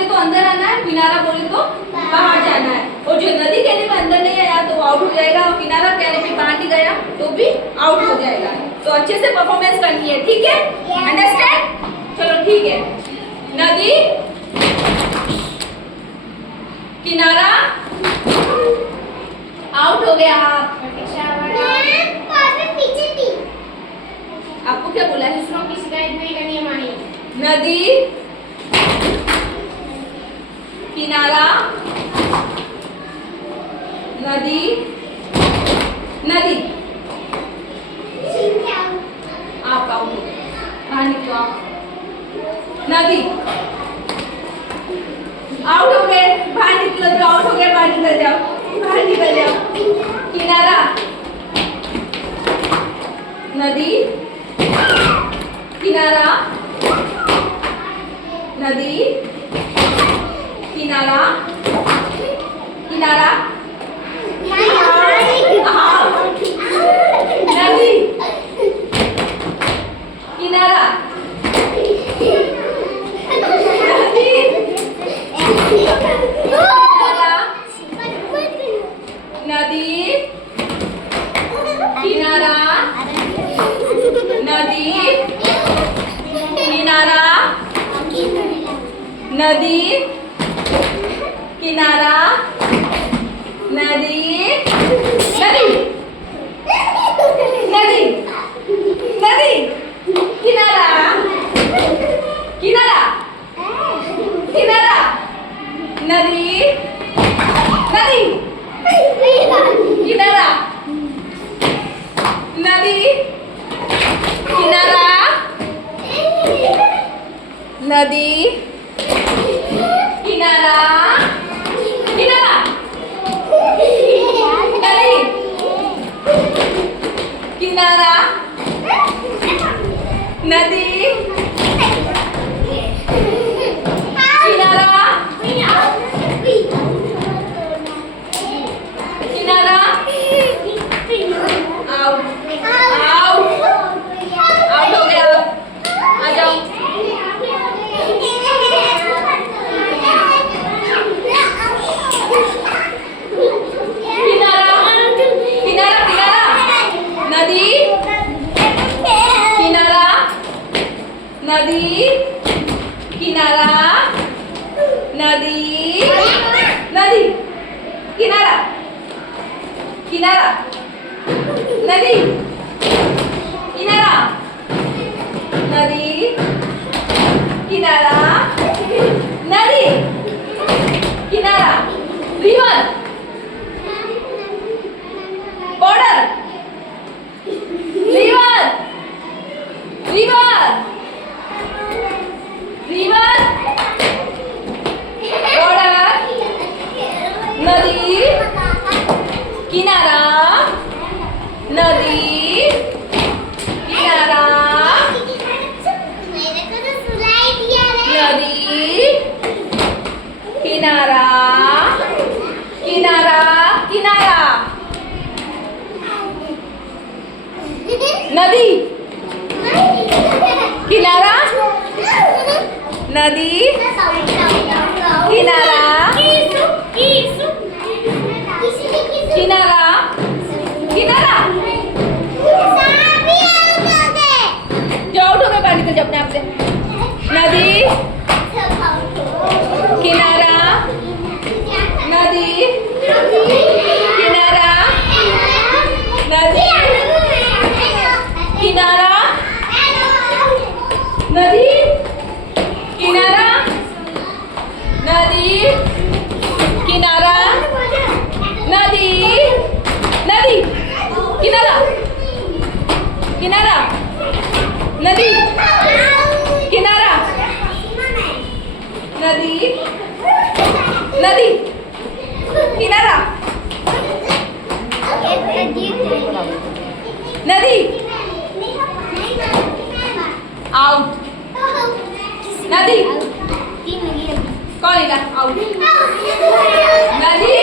बोले तो अंदर आना है, किनारा बोले तो बाहर जाना है। और जो नदी कहने पे अंदर नहीं आया तो आउट हो जाएगा, और किनारा कहने पे बाहर नहीं गया तो भी आउट हो जाएगा। तो अच्छे से परफॉर्मेंस करनी है, ठीक है? अंडरस्टैंड? चलो ठीक है। नदी, किनारा, आउट हो गया आप। आपको क्या बोला है? दूसरों की शिकायत नहीं करनी हमारी। नदी, किनारा, नदी, नदी, आप आउट हो गए, बाहर निकलो आप। नदी, आउट हो गए, बाहर निकलो। जो आउट हो गए बाहर निकल जाओ, बाहर निकल जाओ। किनारा, नदी, किनारा, नदी, किनारा, किनारा, नदी, किनारा, नदी, किनारा, नदी, किनारा, नदी, किनारा, नदी, नदी, नदी, नदी, किनारा, किनारा, किनारा, नदी, नदी, किनारा, नदी, किनारा, नदी, किनारा, किनारा, नदी, किनारा, नदी, किनारा, किनारा, आउट, आउट, आउट हो गया। आ जाओ। किनारा, किनारा, किनारा, नदी, किनारा, नदी, किनारा, नदी, नदी, किनारा, किनारा, नदी, किनारा, नदी, किनारा, नदी, किनारा, river, border, river, river, river, border, नदी, किनारा, नदी, किनारा, नदी, किनारा, किनारा, किनारा, नदी, किनारा, नदी, किनारा, किनारा, किनारा, जो आउट हो गए बाहर निकल जाओ अपने आप से। नदी, किनारा, नदी, किनारा, नदी, किनारा, नदी, किनारा, नदी, किनारा, नदी, नदी, किनारा, किनारा, नदी, किनारा, नदी, नदी, किनारा, नदी, आउट, नदी, कौन इधर आउट, नदी,